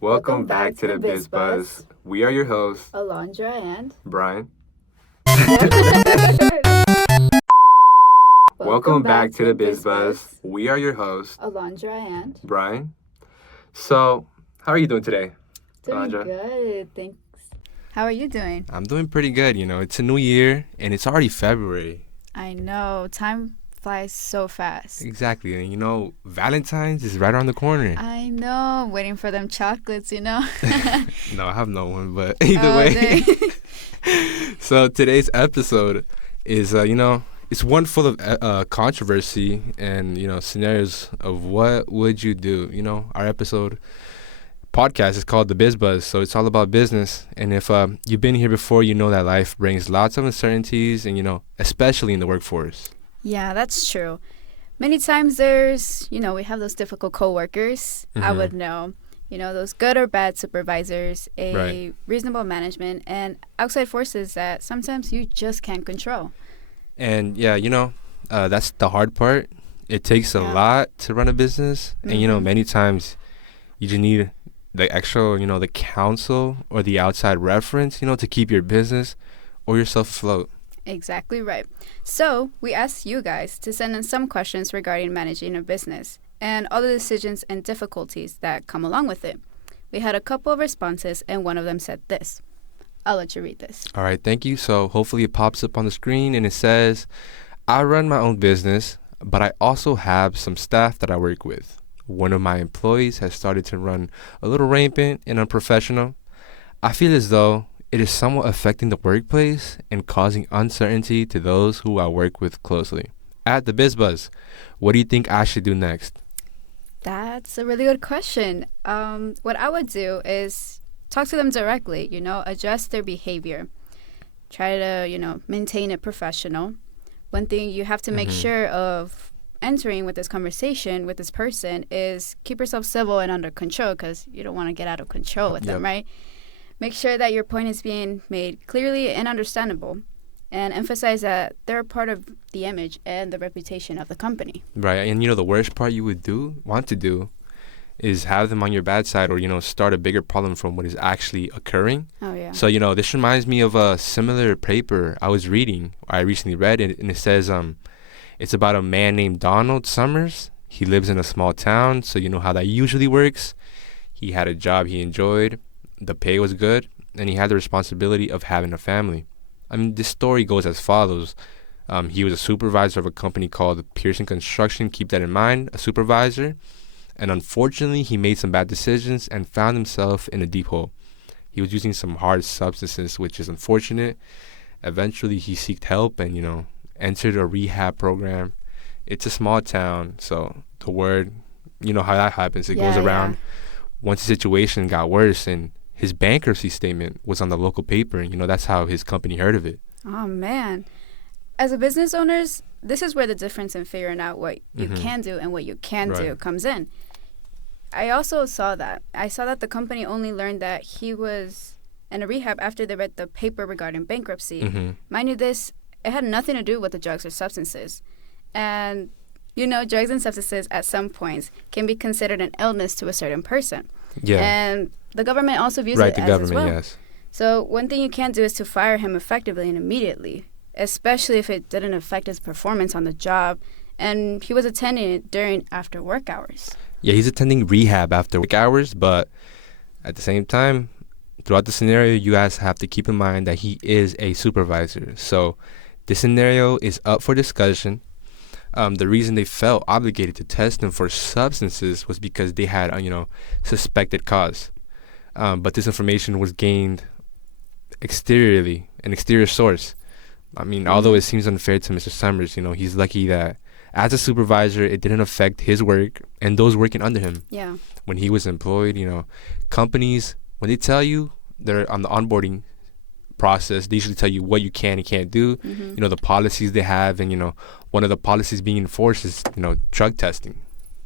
Welcome back to the Bizz Buzz. We are your hosts, Alondra and Brian. welcome back to the Bizz Buzz. We are your hosts, Alondra and Brian. So, how are you doing today? doing Alondra? good. Thanks. How are you doing? I'm doing pretty good. It's a new year and it's already February. I know time flies so fast. Exactly. And Valentine's is right around the corner. I know. Waiting for them chocolates. No, I have no one, but either way. Dang. So today's episode is, it's one full of controversy and, scenarios of what would you do. Our episode podcast is called The Bizz Buzz, so it's all about business. And if you've been here before, you know that life brings lots of uncertainties and, especially in the workforce. Yeah, that's true. Many times there's, we have those difficult coworkers. I would know. Those good or bad supervisors, Right. reasonable management, and outside forces that sometimes you just can't control. And yeah, that's the hard part. It takes a Yeah. lot to run a business. And, many times you just need the extra, the counsel or the outside reference, to keep your business or yourself afloat. Exactly right. So we asked you guys to send in some questions regarding managing a business and all the decisions and difficulties that come along with it. We had a couple of responses, and one of them said this. I'll let you read this. All right, thank you. So hopefully it pops up on the screen and it says, I run my own business, but I also have some staff that I work with. One of my employees has started to run a little rampant and unprofessional. I feel as though it is somewhat affecting the workplace and causing uncertainty to those who I work with closely. At the Bizz Buzz, what do you think I should do next? That's a really good question. What I would do is talk to them directly, address their behavior. Try to, maintain it professional. One thing you have to make sure of entering with this conversation with this person is keep yourself civil and under control, because you don't want to get out of control with them, right? Make sure that your point is being made clearly and understandable, and emphasize that they're a part of the image and the reputation of the company. Right, and the worst part you would want to do is have them on your bad side or, start a bigger problem from what is actually occurring. Oh, yeah. So, this reminds me of a similar paper I was reading. I recently read it, and it says it's about a man named Donald Summers. He lives in a small town, so you know how that usually works. He had a job he enjoyed, the pay was good, and he had the responsibility of having a family. I mean, this story goes as follows. He was a supervisor of a company called Pearson Construction. Keep that in mind, a supervisor. And unfortunately, he made some bad decisions and found himself in a deep hole. He was using some hard substances, which is unfortunate. Eventually, he sought help and, entered a rehab program. It's a small town, so the word, how that happens. It goes around. Once the situation got worse and his bankruptcy statement was on the local paper, and, that's how his company heard of it. Oh, man. As a business owners, this is where the difference in figuring out what you can do and what you can do comes in. I also saw that. I saw that the company only learned that he was in a rehab after they read the paper regarding bankruptcy. Mind you, it had nothing to do with the drugs or substances. And, drugs and substances at some points can be considered an illness to a certain person. Yeah. And the government also views Right, it the as government, well. yes. So one thing you can do is to fire him effectively and immediately, especially if it didn't affect his performance on the job and he was attending it during after work hours. Yeah, he's attending rehab after work hours, but at the same time, throughout the scenario, you guys have to keep in mind that he is a supervisor. So this scenario is up for discussion. The reason they felt obligated to test him for substances was because they had, suspected cause. But this information was gained exteriorly, an exterior source. I mean, although it seems unfair to Mr. Summers, he's lucky that as a supervisor, it didn't affect his work and those working under him. Yeah. When he was employed, companies, when they tell you they're on the onboarding process, they usually tell you what you can and can't do, the policies they have, and, one of the policies being enforced is, drug testing.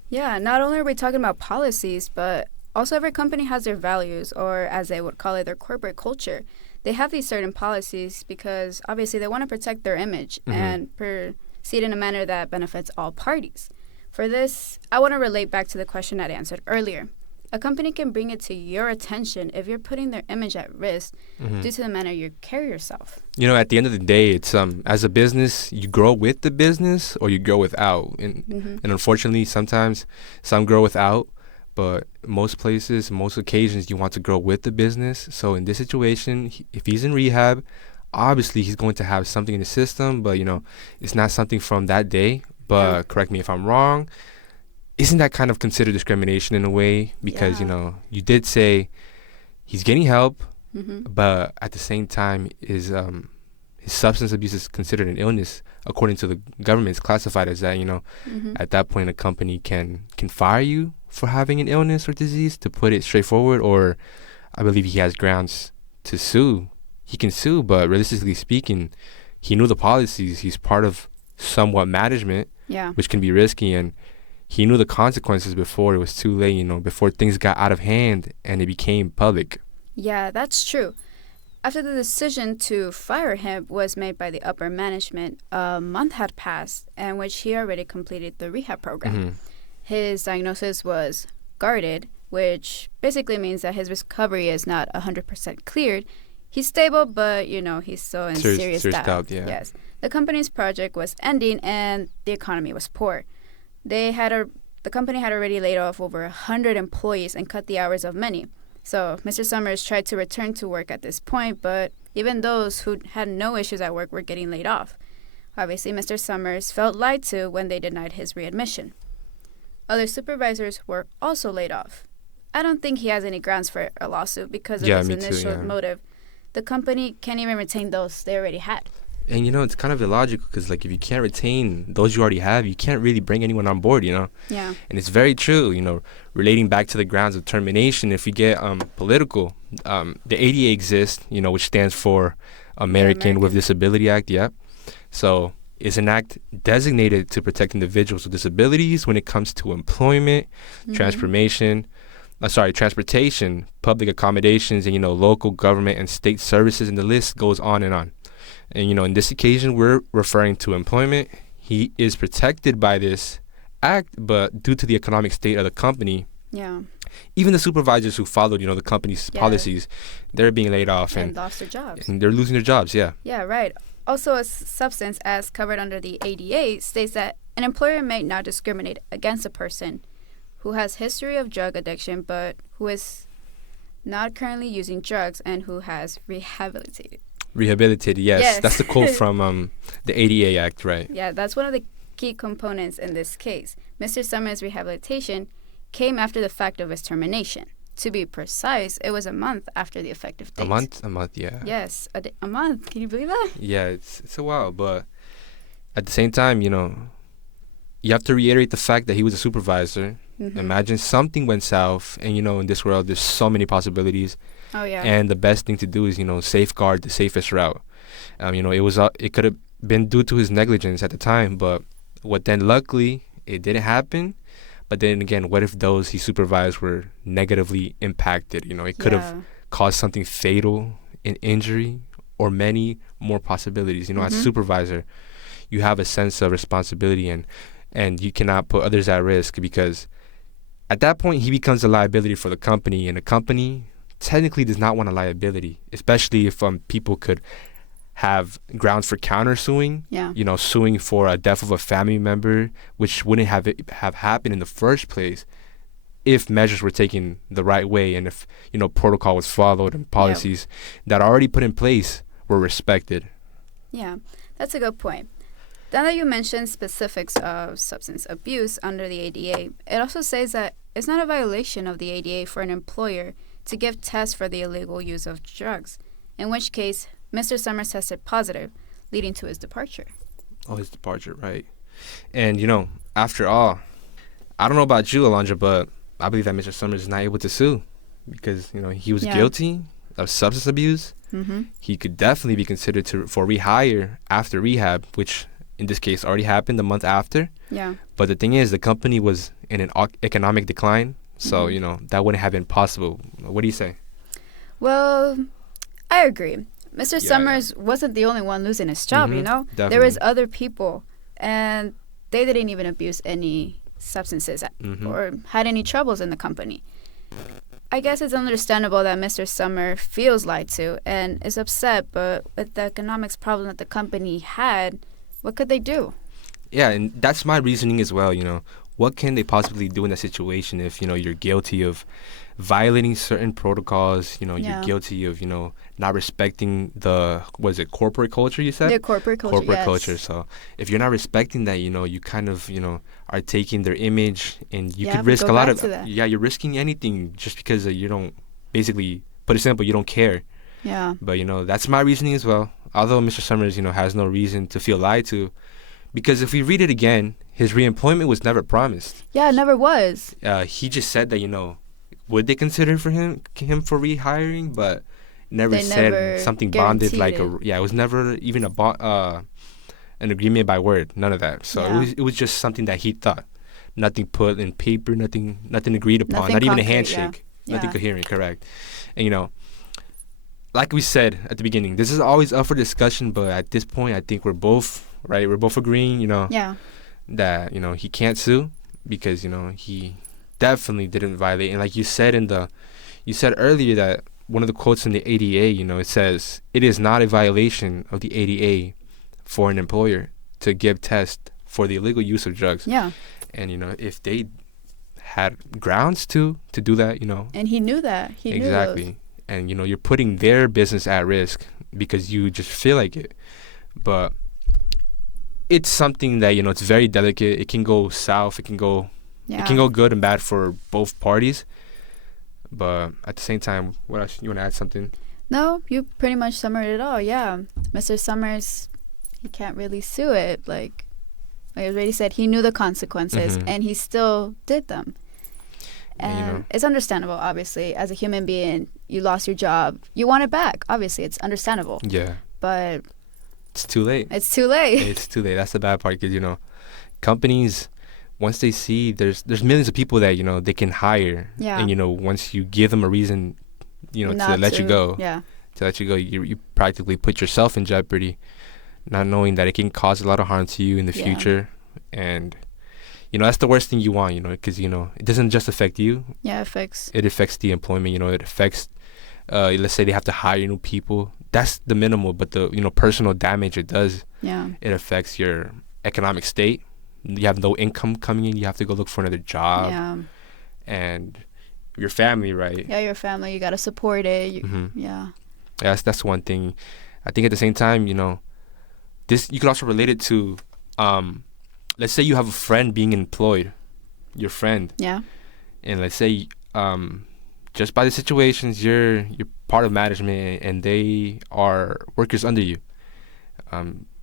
Yeah, not only are we talking about policies, but also every company has their values, or as they would call it, their corporate culture. They have these certain policies because obviously they want to protect their image and proceed in a manner that benefits all parties. For this, I want to relate back to the question I answered earlier. A company can bring it to your attention if you're putting their image at risk due to the manner you carry yourself. You know, at the end of the day, it's as a business, you grow with the business or you grow without. And unfortunately, sometimes some grow without, but most places, most occasions, you want to grow with the business. So in this situation, if he's in rehab, obviously he's going to have something in the system, but, you know, it's not something from that day. But correct me if I'm wrong. Isn't that kind of considered discrimination in a way? Because, you know, you did say he's getting help, but at the same time, his substance abuse is considered an illness. According to the government, it's classified as that, you know. At that point, a company can fire you for having an illness or disease, to put it straightforward, or I believe he has grounds to sue. He can sue, but realistically speaking, he knew the policies. He's part of somewhat management, which can be risky, and he knew the consequences before it was too late, you know, before things got out of hand and it became public. Yeah, that's true. After the decision to fire him was made by the upper management, a month had passed in which he already completed the rehab program. His diagnosis was guarded, which basically means that his recovery is not 100% cleared. He's stable, but, you know, he's still in serious doubt. Yes. The company's project was ending and the economy was poor. The company had already laid off over 100 employees and cut the hours of many. So Mr. Summers tried to return to work at this point, but even those who had no issues at work were getting laid off. Obviously, Mr. Summers felt lied to when they denied his readmission. Other supervisors were also laid off. I don't think he has any grounds for a lawsuit because of his initial motive. The company can't even retain those they already had. And, you know, it's kind of illogical because, like, if you can't retain those you already have, you can't really bring anyone on board, you know? Yeah. And it's very true, you know, relating back to the grounds of termination. If we get political, the ADA exists, you know, which stands for American with Disability Act, So it's an act designated to protect individuals with disabilities when it comes to employment, transportation, public accommodations, and, you know, local government and state services, and the list goes on and on. And, you know, in this occasion, we're referring to employment. He is protected by this act, but due to the economic state of the company, even the supervisors who followed, you know, the company's policies, they're being laid off and lost their jobs. And they're losing their jobs, Yeah, right. Also, a substance as covered under the ADA states that an employer may not discriminate against a person who has history of drug addiction, but who is not currently using drugs and who has rehabilitated. Yes. That's the quote from the ADA Act, right? Yeah, that's one of the key components in this case. Mr. Summers' rehabilitation came after the fact of his termination. To be precise, it was a month after the effective date. A month, yeah. Yes, a month. Can you believe that? Yeah, it's a while, but at the same time, you know, you have to reiterate the fact that he was a supervisor. Imagine something went south, and, you know, in this world, there's so many possibilities. Oh, yeah. And the best thing to do is, you know, safeguard the safest route. You know, it could have been due to his negligence at the time, but luckily, it didn't happen. But then again, what if those he supervised were negatively impacted? You know, it could have caused something fatal, an injury, or many more possibilities. You know, as a supervisor, you have a sense of responsibility, and you cannot put others at risk, because at that point, he becomes a liability for the company, and the company technically does not want a liability, especially if people could have grounds for countersuing, you know, suing for a death of a family member, which wouldn't have happened in the first place if measures were taken the right way, and if, you know, protocol was followed and policies that are already put in place were respected. Yeah, that's a good point. Now that you mentioned specifics of substance abuse under the ADA, it also says that it's not a violation of the ADA for an employer to give tests for the illegal use of drugs, in which case Mr. Summers tested positive, leading to his departure. Oh, his departure, right. And, you know, after all, I don't know about you, Alondra, but I believe that Mr. Summers is not able to sue because, you know, he was guilty of substance abuse. He could definitely be considered for rehire after rehab, which in this case already happened the month after. Yeah. But the thing is, the company was in an economic decline, so, you know, that wouldn't have been possible. What do you say? Well, I agree. Mr. Summers wasn't the only one losing his job, you know? Definitely. There was other people, and they didn't even abuse any substances or had any troubles in the company. I guess it's understandable that Mr. Summer feels lied to and is upset, but with the economics problem that the company had, what could they do? Yeah, and that's my reasoning as well. What can they possibly do in that situation if you're guilty of violating certain protocols? You're Yeah. guilty of not respecting the was it corporate culture you said? The corporate culture, Corporate yes. culture. So if you're not respecting that, you kind of are taking their image, and you Yeah, could we risk go a lot back of to that. you're risking anything just because you don't, basically put it simple, you don't care. Yeah. But that's my reasoning as well. Although Mr. Summers has no reason to feel lied to, because if we read it again, his reemployment was never promised. Yeah, it never was. He just said that would they consider for him for rehiring, but never They said never something bonded like guaranteed it was never even a an agreement by word, none of that. So Yeah. it was just something that he thought, nothing put in paper, nothing agreed upon, Nothing not even a concrete, handshake, yeah. nothing Yeah. coherent, correct. And like we said at the beginning, this is always up for discussion, but at this point I think we're both right. We're both agreeing, Yeah. that he can't sue because he definitely didn't violate. And like you said you said earlier that one of the quotes in the ADA, it says it is not a violation of the ADA for an employer to give tests for the illegal use of drugs. Yeah. And if they had grounds to do that, And he knew that. He knew exactly. those. And you're putting their business at risk because you just feel like it. But it's something that it's very delicate. It can go south. It can go good and bad for both parties. But at the same time, what else? You want to add something? No, you pretty much summed it all. Yeah, Mr. Summers, he can't really sue it. Like I already said, he knew the consequences, Mhm. and he still did them. And, And it's understandable, obviously. As a human being, you lost your job. You want it back. Obviously, it's understandable. Yeah, But it's too late. it's too late. It's too late. That's the bad part because companies, once they see there's millions of people that they can hire. Yeah. And once you give them a reason, to Not let you go, Yeah. to let you go, you practically put yourself in jeopardy, not knowing that it can cause a lot of harm to you in the Yeah. future. And that's the worst thing you want, because it doesn't just affect you. Yeah, it affects. It affects the employment. It affects, let's say they have to hire new people. That's the minimal, but the personal damage it does. Yeah. It affects your economic state. You have no income coming in. You have to go look for another job. Yeah. And your family, right? Yeah, your family, you got to support it. Mhm. Yeah. Yeah, that's one thing. I think at the same time, this you could also relate it to, let's say you have a friend being employed, your friend, Yeah. and let's say, just by the situations, you're part of management and they are workers under you.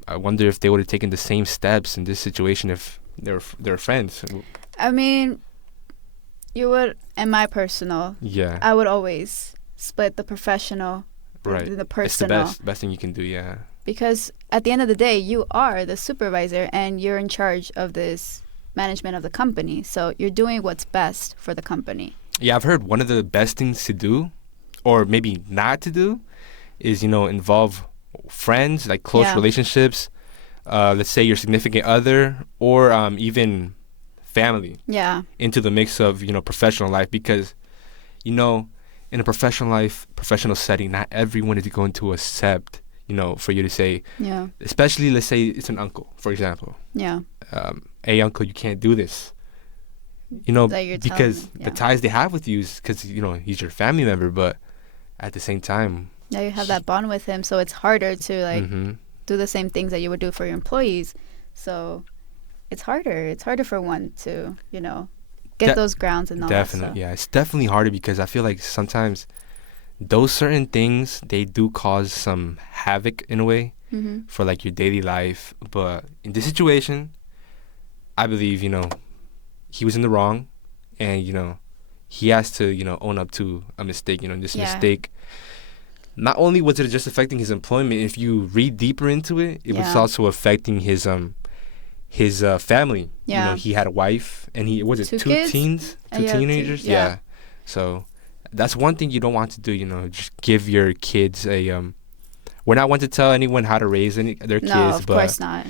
I wonder if they would have taken the same steps in this situation if they're friends. I mean, you would, in my personal, Yeah, I would always split the professional, right. the It's the personal. best thing you can do. Yeah. Because at the end of the day, you are the supervisor and you're in charge of this management of the company. So you're doing what's best for the company. Yeah, I've heard one of the best things to do, or maybe not to do, is involve friends, like close Yeah. relationships. Let's say your significant other, or even family, Yeah. into the mix of professional life, because in a professional setting, not everyone is going to accept for you to say, Yeah. especially let's say it's an uncle, for example. Yeah. Hey uncle, you can't do this. That you're Because telling- the yeah. ties they have with you is because he's your family member, but at the same time, Yeah, you have that bond with him. So it's harder to mhm. do the same things that you would do for your employees. So it's harder. It's harder for one to, get De- those grounds and all Definitely, that stuff. yeah, it's definitely harder because I feel like sometimes those certain things they do cause some havoc in a way Mm-hmm. for like your daily life. But in this situation, I believe he was in the wrong, and he has to own up to a mistake. This Yeah. mistake. Not only was it just affecting his employment, if you read deeper into it, it was Yeah. also affecting his family. Yeah. He had a wife, and he was it Two two kids? teens, two Yeah, teenagers. yeah. So that's one thing you don't want to do. Just give your kids we're not one to tell anyone how to raise their kids, No, of but course not.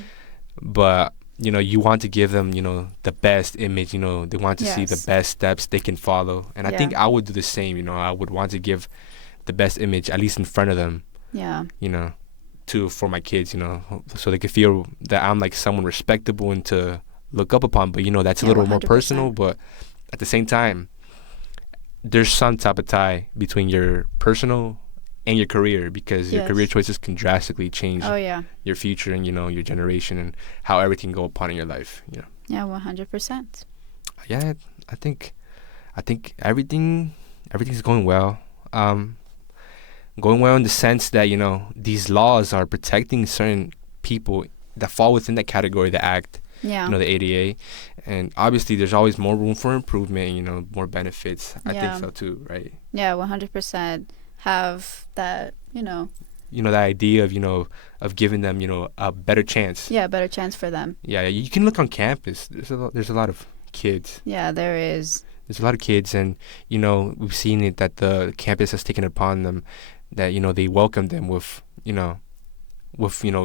but you want to give them, the best image. They want to see the Yes. best steps they can follow. And I Yeah. think I would do the same. I would want to give the best image, at least in front of them, Yeah. for my kids, so they can feel that I'm like someone respectable and to look up upon. But, that's a Yeah, little more 100%. personal. But at the same time, there's some type of tie between your personal and your career, because your career Yes. choices can drastically change Oh, yeah. your future and, your generation and how everything go upon in your life. Yeah, 100%. Yeah, I think everything's going well. Going well in the sense that, these laws are protecting certain people that fall within that category, the act, Yeah. the ADA. And obviously there's always more room for improvement, more benefits. I Yeah. think so too, right? Yeah, 100% have that, The idea of giving them, a better chance. yeah, better chance for them. Yeah, you can look on campus. There's a lot of kids. Yeah, there is. There's a lot of kids, and we've seen it that the campus has taken upon them that they welcome them with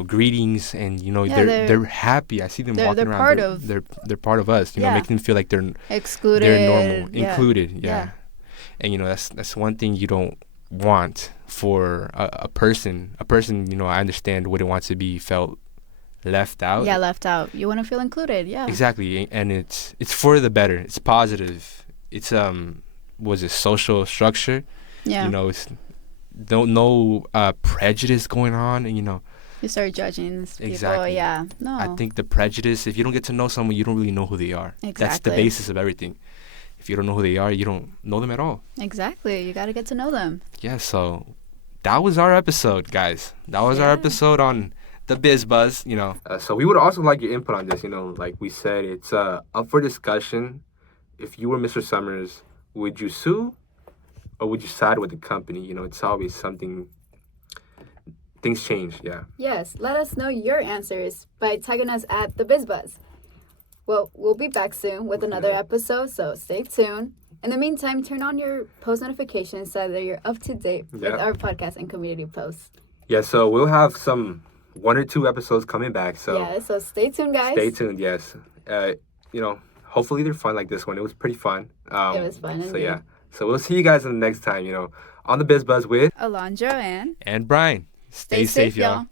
greetings, and Yeah, they're happy. I see them walking they're around. part they're, of- they're part of us. Yeah. Making them feel like they're Excluded. normal, Yeah. included. Yeah. Yeah. And that's one thing you don't want for a person. A person, I understand, wouldn't want to be felt left out. Yeah, left out. You want to feel included. Yeah. Exactly, and it's for the better. It's positive. It's was it social structure? Yeah. It's no prejudice going on, and You start judging these people. Exactly. Yeah. No. I think the prejudice. If you don't get to know someone, you don't really know who they are. That's the Exactly. basis of everything. If you don't know who they are, you don't know them at all. Exactly. You got to get to know them. Yeah. So that was our episode, guys. That was our Yeah. episode on the Bizz Buzz. So we would also like your input on this. Like we said, it's up for discussion. If you were Mr. Summers, would you sue, or would you side with the company? It's always something. Things change. Yeah. Yes. Let us know your answers by tagging us at the BizzBuzz. Well, we'll be back soon with another episode, so stay tuned. In the meantime, turn on your post notifications so that you're up to date with Yeah. our podcast and community posts. Yeah. So we'll have some 1 or 2 episodes coming back. So Yeah, so stay tuned, guys. stay tuned. Yes. Hopefully they're fun like this one. It was pretty fun. It was fun, So indeed. yeah. So we'll see you guys in the next time. On the Bizz Buzz with Alondra and Brian. Stay safe, y'all.